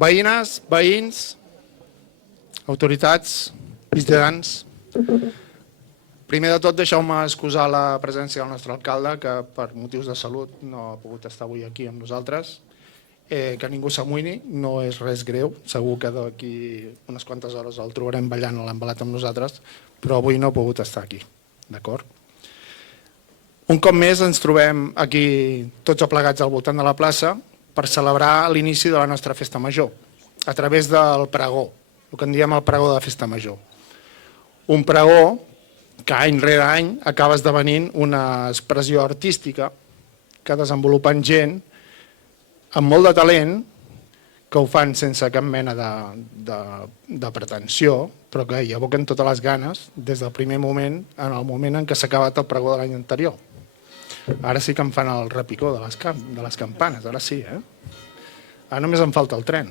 Veïnes, veïns, autoritats, visitants. Primer de tot, deixeu-me excusar la presència del nostre alcalde, que per motius de salut no ha pogut estar avui aquí amb nosaltres. Que ningú s'amoïni, no és res greu, segur que d'aquí unes quantes hores el trobarem ballant a l'embalat amb nosaltres, però avui no ha pogut estar aquí, d'acord? Un cop més ens trobem aquí tots aplegats al voltant de la plaça per celebrar l'inici de la nostra festa major, a través del pregó, el que en diem el pregó de festa major. Un pregó que any rere any acaba esdevenint una expressió artística que desenvolupen gent amb molt de talent, que ho fan sense cap mena de pretensió, però que hi aboquen totes les ganes des del primer moment, en el moment en què s'ha acabat el pregó de l'any anterior. Ara sí que em fan el repicó de les campanes, ara sí, eh? Ara només em falta el tren.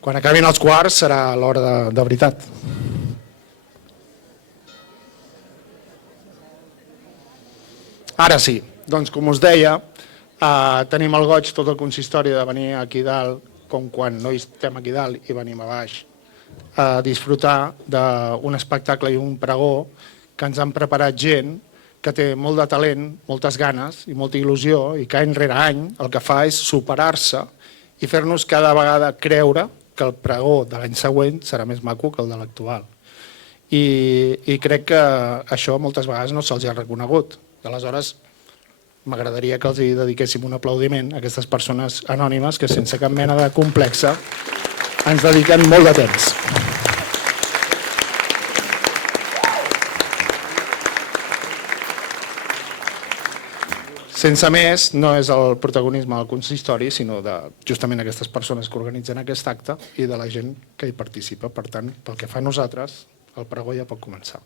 Quan acabin els quarts serà l'hora de veritat. Ara sí, doncs com us deia, tenim el goig tot el consistori de venir aquí dalt, com quan no estem aquí dalt i venim a baix, a disfrutar d'un espectacle i un pregó que ens han preparat gent que té molt de talent, moltes ganes i molta il·lusió i que any rere any el que fa és superar-se i fer-nos cada vegada creure que el pregó de l'any següent serà més maco que el de l'actual. I crec que això moltes vegades no se'ls ha reconegut. Aleshores, m'agradaria que els dediquéssim un aplaudiment a aquestes persones anònimes que sense cap mena de complexa ens dediquen molt de temps. Sense més, no és el protagonisme del consistori, sinó de justament aquestes persones que organitzen aquest acte i de la gent que hi participa. Per tant, pel que fa a nosaltres, el pregó ja pot començar.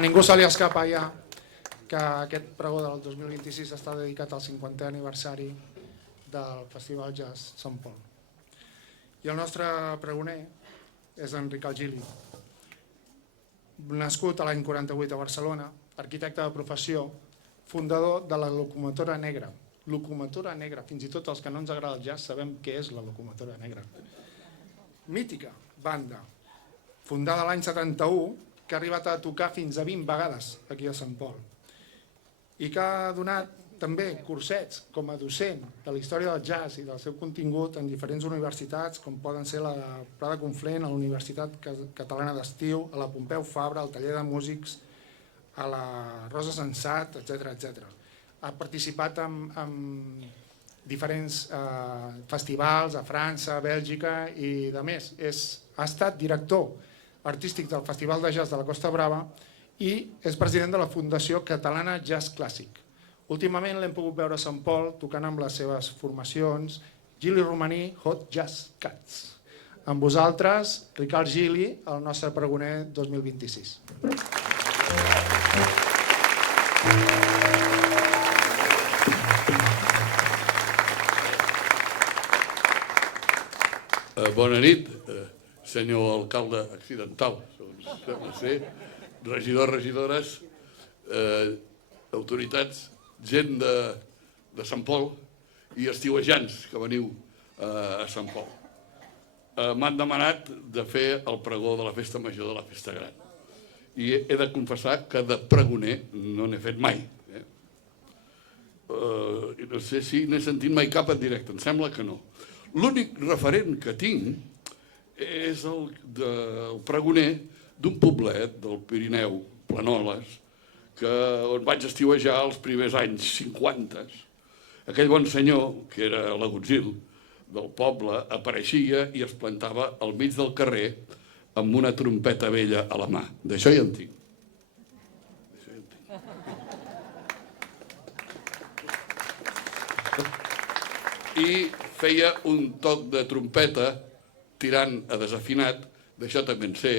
A ningú se li escapa ja que aquest pregó del 2026 està dedicat al 50è aniversari del Festival Jazz Sant Pol. I el nostre pregoner és Enric Algili, nascut a l'any 48 a Barcelona, arquitecte de professió, fundador de la Locomotora Negra. Locomotora Negra, fins i tot els que no ens agrada el jazz sabem què és la Locomotora Negra. Mítica banda, fundada l'any 71, que ha arribat a tocar fins a 20 vegades aquí a Sant Pol i que ha donat també cursets com a docent de la història del jazz i del seu contingut en diferents universitats, com poden ser la Pla de Conflent, a la Universitat Catalana d'Estiu, a la Pompeu Fabra, al Taller de Músics, a la Rosa Sensat, etc. Ha participat en diferents festivals a França, a Bèlgica i de més. Ha estat director artístic del Festival de Jazz de la Costa Brava i és president de la Fundació Catalana Jazz Clàssic. Últimament l'hem pogut veure a Sant Pol tocant amb les seves formacions Gili Romaní, Hot Jazz Cats. Amb vosaltres, Ricard Gili, el nostre pregoner 2026. Bona nit, senyor alcalde accidental, sembla ser, regidors, regidores, autoritats, gent de Sant Pol i estiuejants que veniu a Sant Pol. M'han demanat de fer el pregó de la festa major de la festa gran. I he de confessar que de pregoner no n'he fet mai. No sé si n'he sentit mai cap en directe, em sembla que no. L'únic referent que tinc és el pregoner d'un poblet del Pirineu, Planoles, on vaig estiuejar els primers anys 50. Aquell bon senyor, que era l'agutzil del poble, apareixia i es plantava al mig del carrer amb una trompeta vella a la mà. D'això ja en tinc. I feia un toc de trompeta tirant a desafinat, d'això també en sé,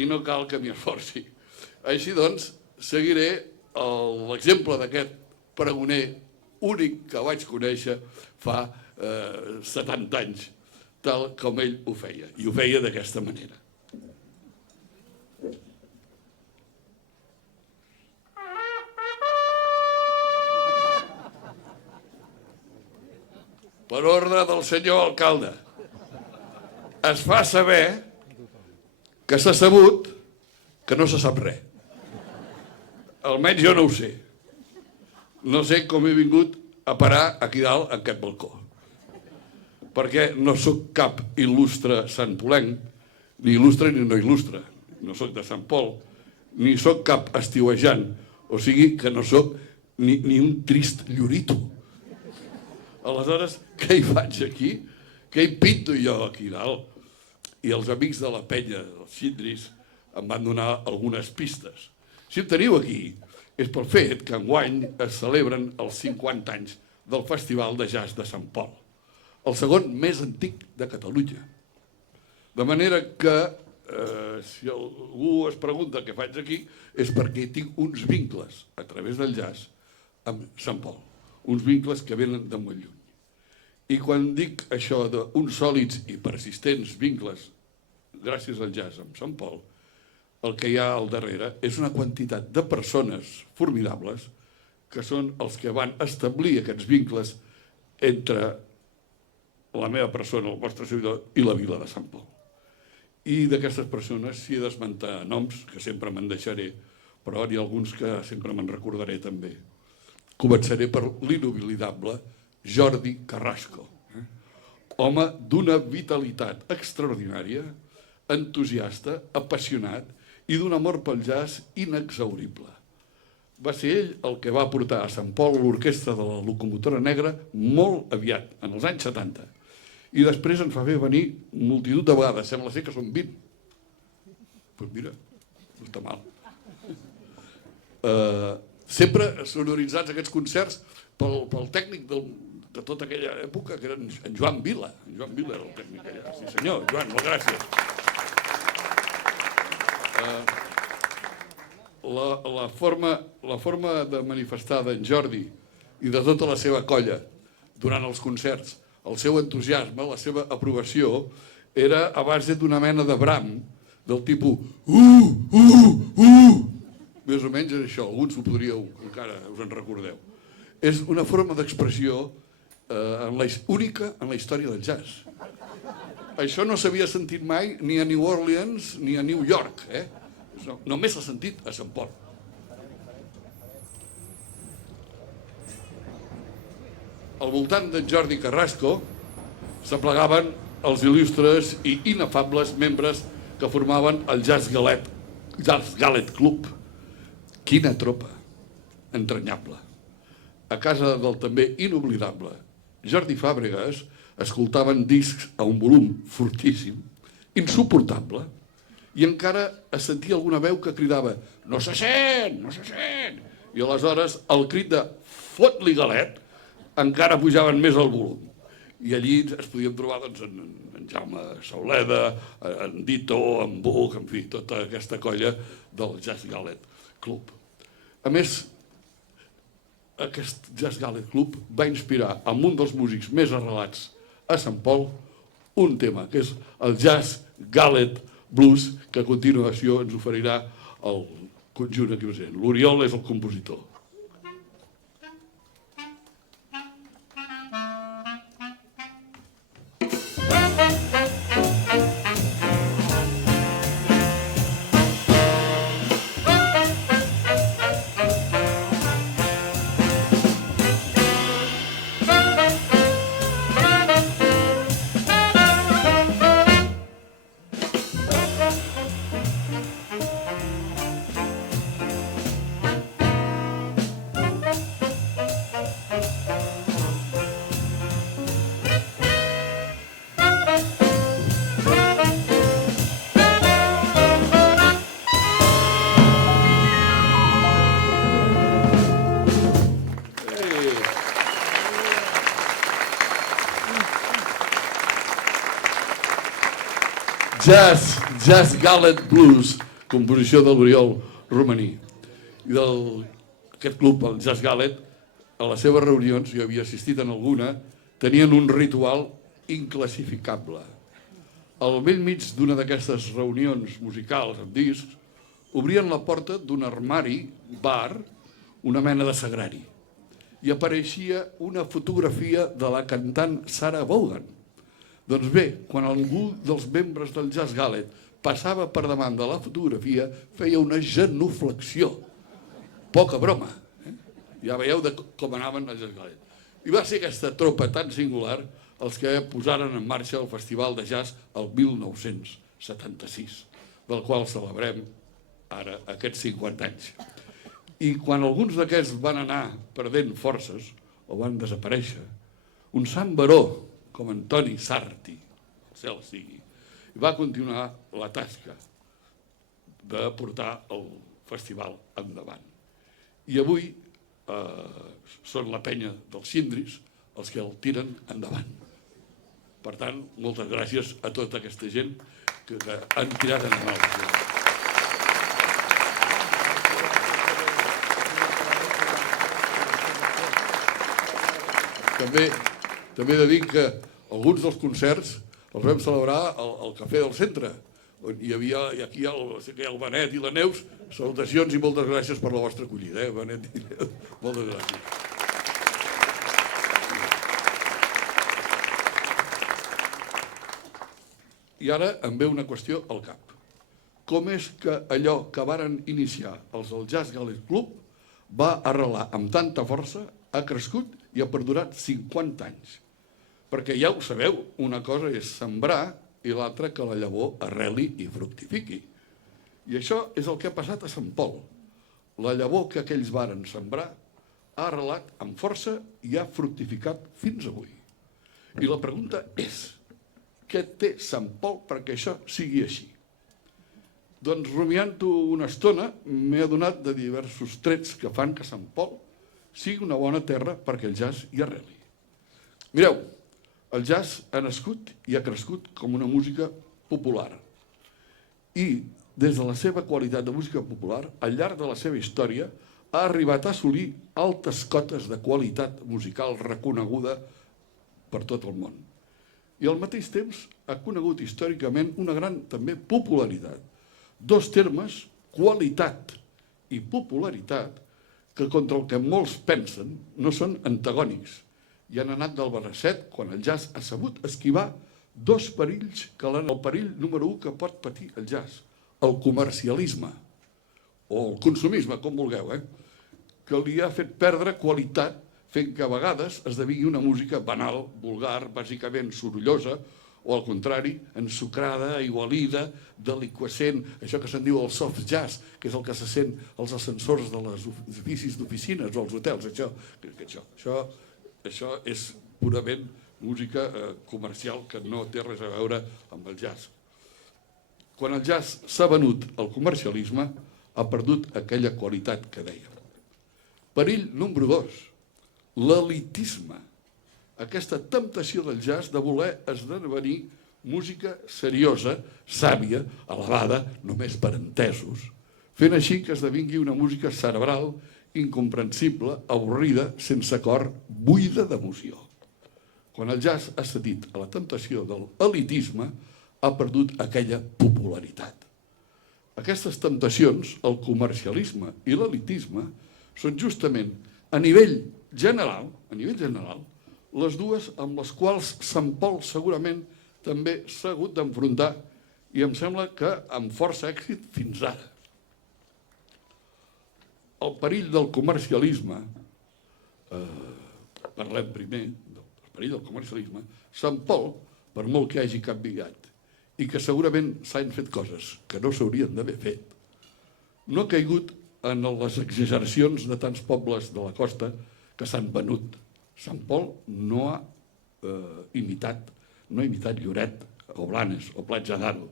i no cal que m'hi esforci. Així doncs, seguiré l'exemple d'aquest pregoner únic que vaig conèixer fa 70 anys, tal com ell ho feia, i ho feia d'aquesta manera. Per ordre del senyor alcalde, es fa saber que s'ha sabut que no se sap res. Almenys jo no ho sé. No sé com he vingut a parar aquí dalt, en aquest balcó. Perquè no sóc cap il·lustre santpolenc, ni il·lustre ni no il·lustre. No sóc de Sant Pol, ni sóc cap estiuejant, o sigui que no sóc ni un trist llorito. Aleshores, què hi faig aquí? Què hi pinto jo aquí dalt? I els amics de la penya, els xindris, em van donar algunes pistes. Si em teniu aquí, és pel fet que enguany es celebren els 50 anys del Festival de Jazz de Sant Pol, el segon més antic de Catalunya. De manera que, si algú es pregunta què faig aquí, és perquè tinc uns vincles a través del jazz amb Sant Pol, uns vincles que venen de molt lluny. I quan dic això d'uns sòlids i persistents vincles gràcies al jazz amb Sant Pol, el que hi ha al darrere és una quantitat de persones formidables que són els que van establir aquests vincles entre la meva persona, el vostre servidor, i la vila de Sant Pol. I d'aquestes persones, si he d'esmentar noms, que sempre me'n deixaré, però n'hi ha alguns que sempre me'n recordaré també. Començaré per l'inoblidable Jordi Carrasco, home d'una vitalitat extraordinària, entusiasta, apassionat i d'un amor pel jazz inexhaurible. Va ser ell el que va portar a Sant Pol l'orquestra de la Locomotora Negra molt aviat, en els anys 70. I després ens va fer venir multitud de vegades, sembla ser que són 20. Doncs mira, no està mal. Sempre sonoritzats aquests concerts pel tècnic de tota aquella època, que era en Joan Vila. En Joan Vila era el tècnic allà. Sí senyor, Joan, molt gràcies. La forma de manifestar d'en Jordi i de tota la seva colla durant els concerts, el seu entusiasme, la seva aprovació, era a base d'una mena de bram del tipus més o menys és això, alguns ho podríeu, encara us en recordeu. És una forma d'expressió única en la història del jazz. Això no s'havia sentit mai ni a New Orleans ni a New York. Només s'ha sentit a Sant Pol. Al voltant d'en Jordi Carrasco s'aplegaven els il·lustres i inefables membres que formaven el Jazz Gallet Club. Quina tropa entranyable. A casa del també inoblidable Jordi Fàbregas escoltaven discs a un volum fortíssim, insuportable, i encara es sentia alguna veu que cridava «No se sent, no se sent!» I aleshores el crit de «Fot-li galet!» encara pujaven més el volum. I allí es podíem trobar en Jaume Sauleda, en Dito, en Buc, en fi, tota aquesta colla del Jazz Gallet Club. A més, aquest Jazz Gallet Club va inspirar amb un dels músics més arrelats a Sant Pol un tema, que és el Jazz Gallet Blues, que a continuació ens oferirà el conjunt aquí present. L'Oriol és el compositor. Jazz Gallet Blues, composició del Oriol Romaní. I d'aquest club, el Jazz Gallet, a les seves reunions, jo havia assistit en alguna, tenien un ritual inclassificable. Al bell mig d'una d'aquestes reunions musicals amb discs, obrien la porta d'un armari, bar, una mena de sagrari, i apareixia una fotografia de la cantant Sarah Vaughan. Doncs bé, quan algú dels membres del Jazz Gallet passava per davant de la fotografia, feia una genuflexió. Poca broma. Ja veieu com anaven el Jazz Gallet. I va ser aquesta tropa tan singular els que posaren en marxa el Festival de Jazz el 1976, del qual celebrem ara aquests 50 anys. I quan alguns d'aquests van anar perdent forces o van desaparèixer, un sant baró com Antoni Sarti, el cel sigui, va continuar la tasca de portar el festival endavant. I avui són la penya dels Síndris els que el tiren endavant. Per tant, moltes gràcies a tota aquesta gent que han tirat endavant el festival. També he de dir que alguns dels concerts els vam celebrar al Cafè del Centre, on hi havia aquí el Benet i la Neus. Salutacions i moltes gràcies per la vostra acollida, Benet i Neus. Moltes gràcies. I ara em ve una qüestió al cap. Com és que allò que varen iniciar els del Jazz Gallet Club va arrelar amb tanta força, ha crescut i ha perdurat 50 anys? Perquè ja ho sabeu, una cosa és sembrar i l'altra que la llavor arreli i fructifiqui. I això és el que ha passat a Sant Pol. La llavor que aquells varen sembrar ha arrelat amb força i ha fructificat fins avui. I la pregunta és, què té Sant Pol perquè això sigui així? Doncs rumiant-ho una estona m'he adonat de diversos trets que fan que Sant Pol sigui una bona terra perquè el jazz hi arreli. Mireu, el jazz ha nascut i ha crescut com una música popular. I des de la seva qualitat de música popular, al llarg de la seva història, ha arribat a assolir altes cotes de qualitat musical reconeguda per tot el món. I al mateix temps ha conegut històricament una gran també popularitat. Dos termes, qualitat i popularitat, que contra el que molts pensen no són antagònics i han anat del bracet quan el jazz ha sabut esquivar dos perills que el perill número 1 que pot patir el jazz, el comercialisme o el consumisme, com vulgueu, que li ha fet perdre qualitat fent que a vegades esdevingui una música banal, vulgar, bàsicament sorollosa, o al contrari, ensucrada, aigualida, deliquescent, això que se'n diu el soft jazz, que és el que se sent als ascensors dels edificis d'oficines o als hotels. Això és purament música comercial que no té res a veure amb el jazz. Quan el jazz s'ha venut al comercialisme, ha perdut aquella qualitat que dèiem. Perill número 2, l'elitisme. Aquesta temptació del jazz de voler esdevenir música seriosa, sàvia, elevada, només per entesos, fent així que esdevingui una música cerebral, incomprensible, avorrida, sense cor, buida d'emoció. Quan el jazz ha cedit a la temptació de l'elitisme, ha perdut aquella popularitat. Aquestes temptacions, el comercialisme i l'elitisme, són justament a nivell general, les dues amb les quals Sant Pol segurament també s'ha hagut d'enfrontar i em sembla que amb força èxit fins ara. El perill del comercialisme, parlem primer del perill del comercialisme, Sant Pol, per molt que hagi canviat i que segurament s'han fet coses que no s'haurien d'haver fet, no ha caigut en les exageracions de tants pobles de la costa que s'han venut. Sant Pol no ha imitat Lloret o Blanes o Platja d'Aro.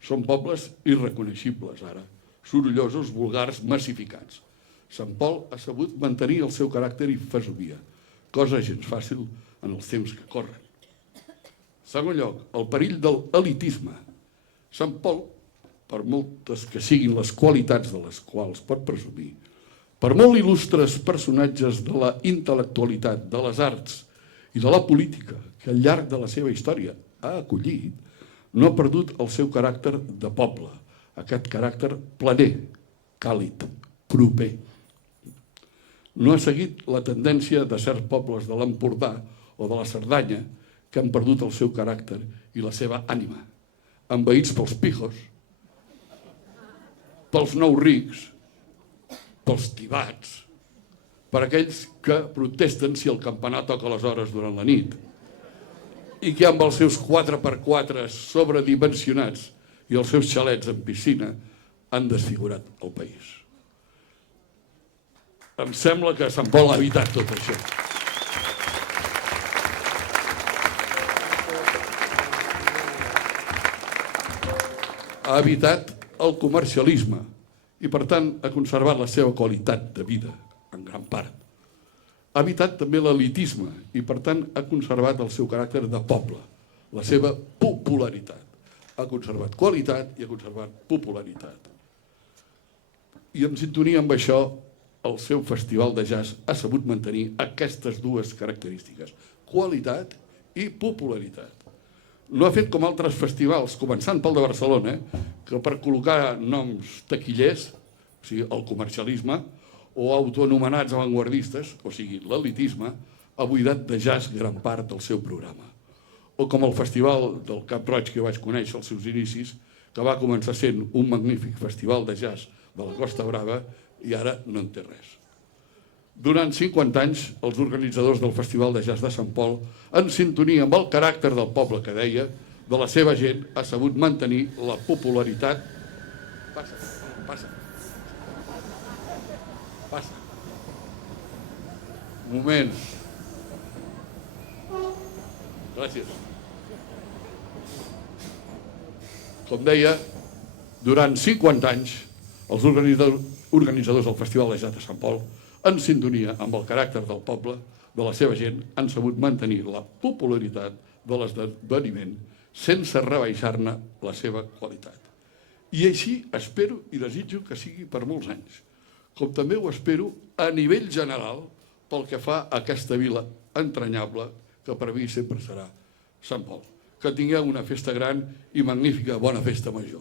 Són pobles irreconeixibles ara, sorollosos, vulgars, massificats. Sant Pol ha sabut mantenir el seu caràcter i fesomia, cosa gens fàcil en els temps que corren. Segon lloc, el perill de l'elitisme. Sant Pol, per moltes que siguin les qualitats de les quals pot presumir, per molt il·lustres personatges de la intel·lectualitat, de les arts i de la política que al llarg de la seva història ha acollit, no ha perdut el seu caràcter de poble, aquest caràcter planer, càlid, proper. No ha seguit la tendència de certs pobles de l'Empordà o de la Cerdanya que han perdut el seu caràcter i la seva ànima, envaïts pels pijos, pels nous rics, pels tibats, per aquells que protesten si el campanar toca les hores durant la nit i que amb els seus 4x4 sobredimensionats i els seus xalets en piscina han desfigurat el país. Em sembla que Sant Pol ha evitat tot això. Ha evitat el comercialisme i, per tant, ha conservat la seva qualitat de vida, en gran part. Ha evitat també l'elitisme i, per tant, ha conservat el seu caràcter de poble, la seva popularitat. Ha conservat qualitat i ha conservat popularitat. I en sintonia amb això, el seu festival de jazz ha sabut mantenir aquestes dues característiques, qualitat i popularitat. No ha fet com altres festivals, començant pel de Barcelona, que per col·locar noms taquillers, o sigui, el comercialisme, o autoanomenats avantguardistes, o sigui, l'elitisme, ha buidat de jazz gran part del seu programa. O com el festival del Cap Roig, que vaig conèixer als seus inicis, que va començar sent un magnífic festival de jazz de la Costa Brava i ara no en té res. Durant 50 anys, els organitzadors del Festival de Jazz de Sant Pol, en sintonia amb el caràcter del poble que deia, de la seva gent, ha sabut mantenir la popularitat. Passa. Moment. Gràcies. Com deia, durant 50 anys, els organitzadors del Festival de Jazz de Sant Pol, en sintonia amb el caràcter del poble, de la seva gent, han sabut mantenir la popularitat de l'esdeveniment sense rebaixar-ne la seva qualitat. I així espero i desitjo que sigui per molts anys, com també ho espero a nivell general pel que fa a aquesta vila entranyable que per mi sempre serà Sant Pol. Que tingueu una festa gran i magnífica bona festa major.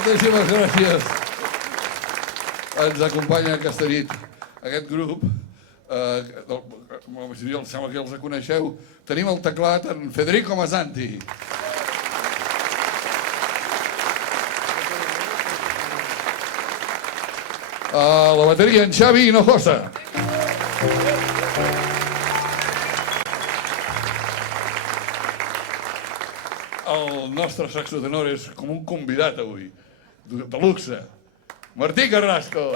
Moltíssimes gràcies. Ens acompanya aquesta nit aquest grup. Em sembla que els coneixeu. Tenim al teclat en Federico Masanti. A la bateria en Xavi Hinojosa. El nostre saxo tenor és com un convidat avui, de luxe. Martí Carrasco.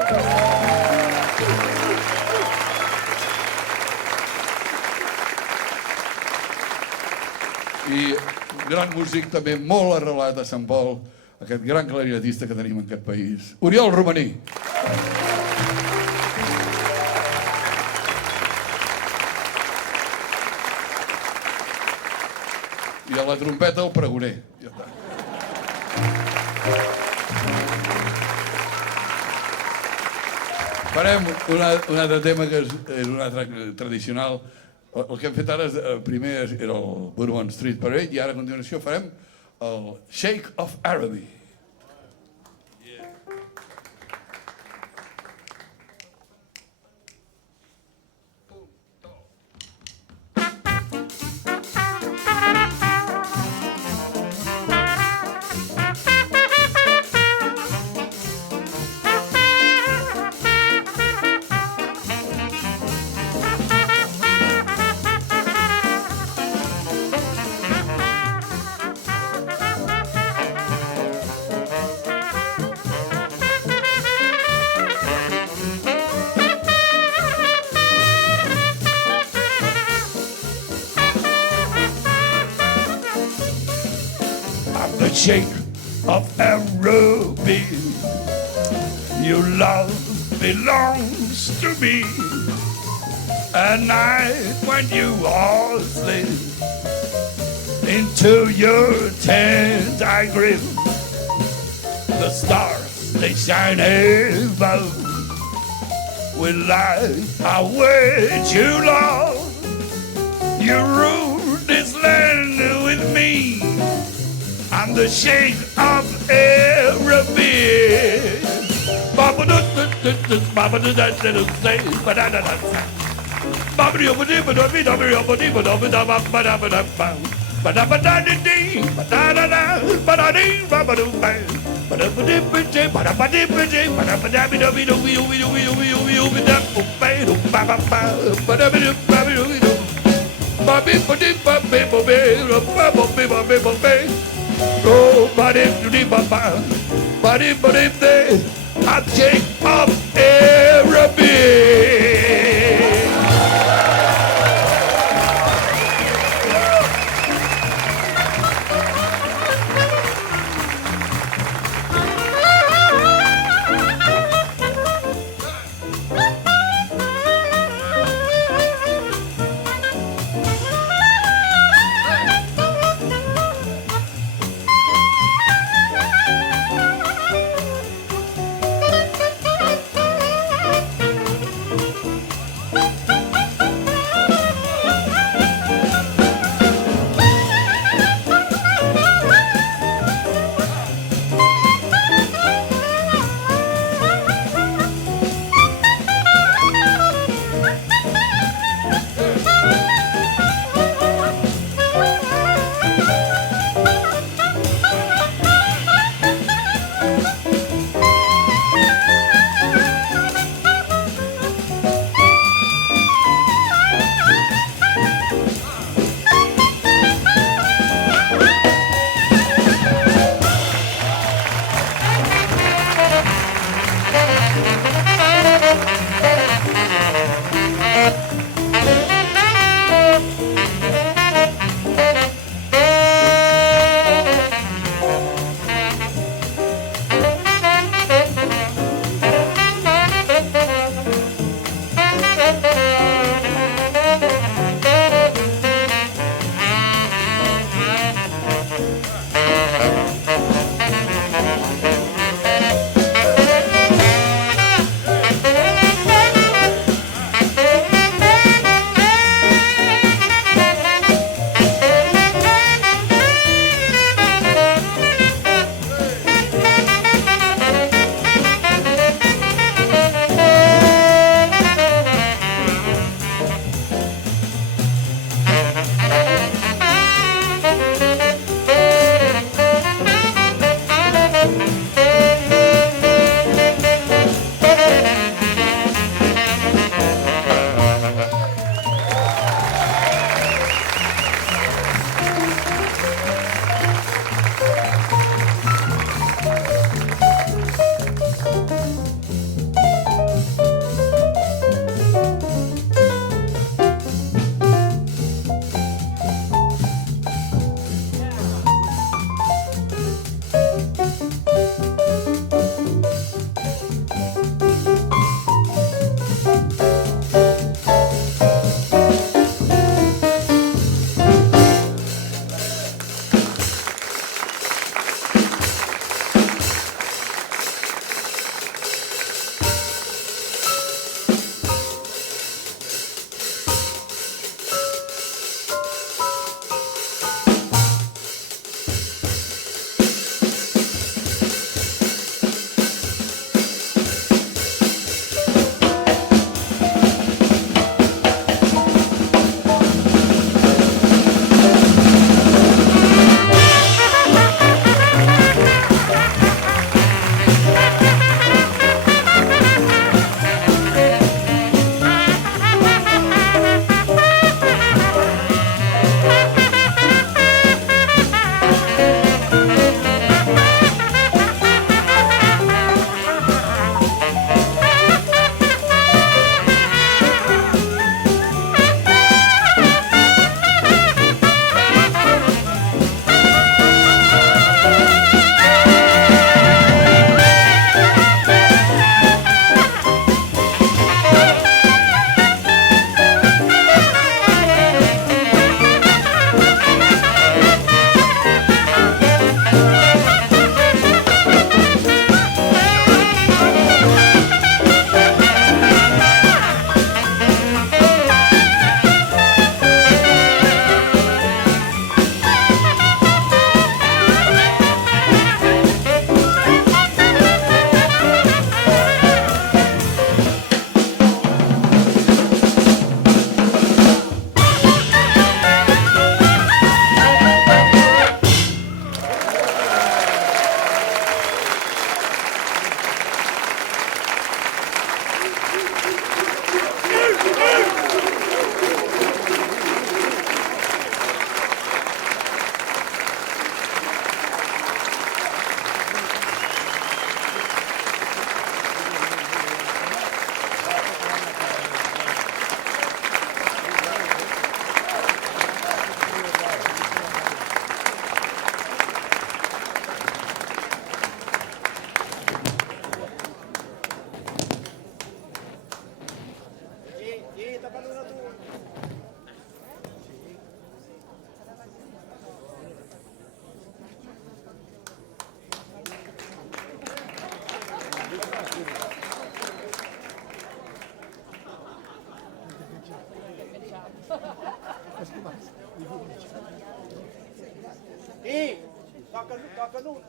I gran músic també molt arrelat a Sant Pol, aquest gran clarinetista que tenim en aquest país, Oriol Romaní. I a la trompeta el pregoner. Ja està. Farem un altre tema que és un altre tradicional. El que hem fet ara primer era el Bourbon Street Parade i ara a continuació farem el Shake of Araby. Shake of Araby, your love belongs to me. A night when you all slip into your tent I grin. The stars they shine above. With life I wait you long. You rule this land with me. I'm the Shake of Araby. Oh, ba-dip-ba-dip-ba-ba, I'm Shake of Araby. I toquen un.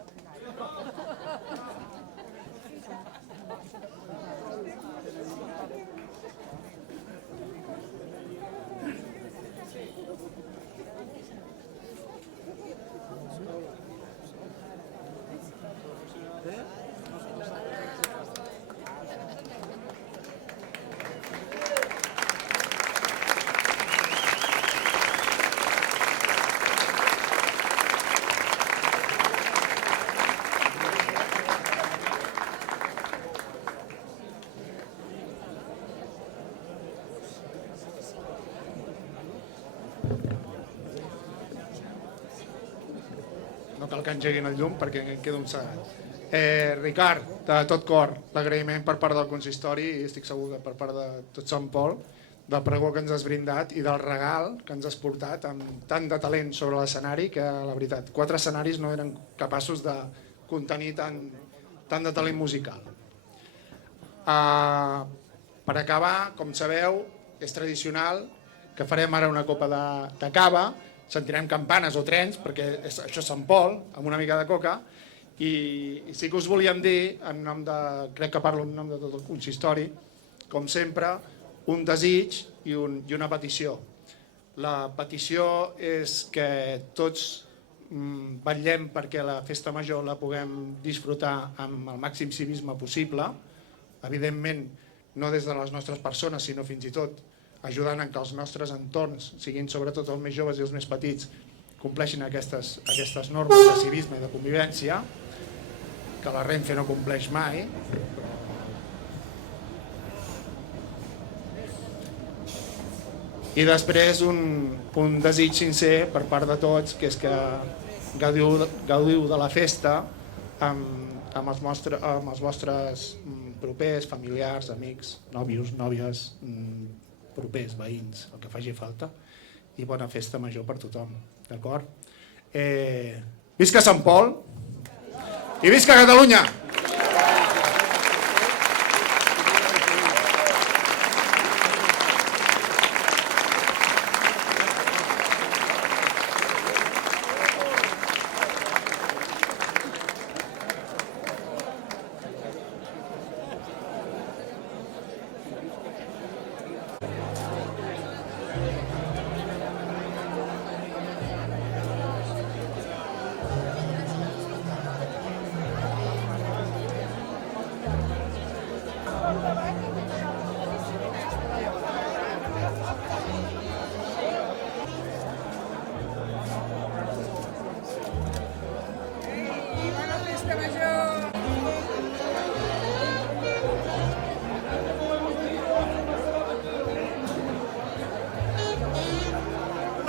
No cal que engeguin el llum perquè em queda un segat. Ricard, de tot cor, l'agraïment per part del consistori i estic segur que per part de tot Sant Pol, del pregó que ens has brindat i del regal que ens has portat amb tant de talent sobre l'escenari que, la veritat, 4 escenaris no eren capaços de contenir tant de talent musical. Per acabar, com sabeu, és tradicional que farem ara una copa de cava, sentirem campanes o trens, perquè això és Sant Pol, amb una mica de coca, i sí que us volíem dir, crec que parlo en nom de tot el consistori, com sempre, un desig i una petició. La petició és que tots vetllem perquè la festa major la puguem disfrutar amb el màxim civisme possible, evidentment no des de les nostres persones, sinó fins i tot ajudant en que els nostres entorns, siguin sobretot els més joves i els més petits, compleixin aquestes normes de civisme i de convivència, que la Renfe no compleix mai. I després un desig sincer per part de tots, que és que gaudiu de la festa amb els vostres propers, familiars, amics, nòvios, nòvies, propers, veïns, el que faci falta, i bona festa major per tothom, d'acord? Visca Sant Pol i visca Catalunya!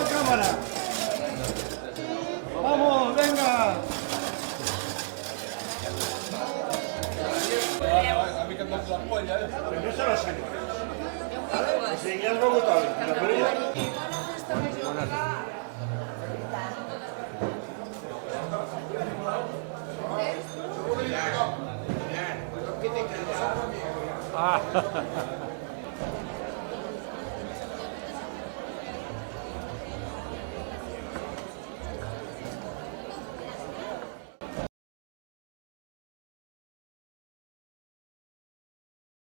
Cámara. Vamos, venga. Pero eso lo sé. Sí, ya lo he votado. Ah.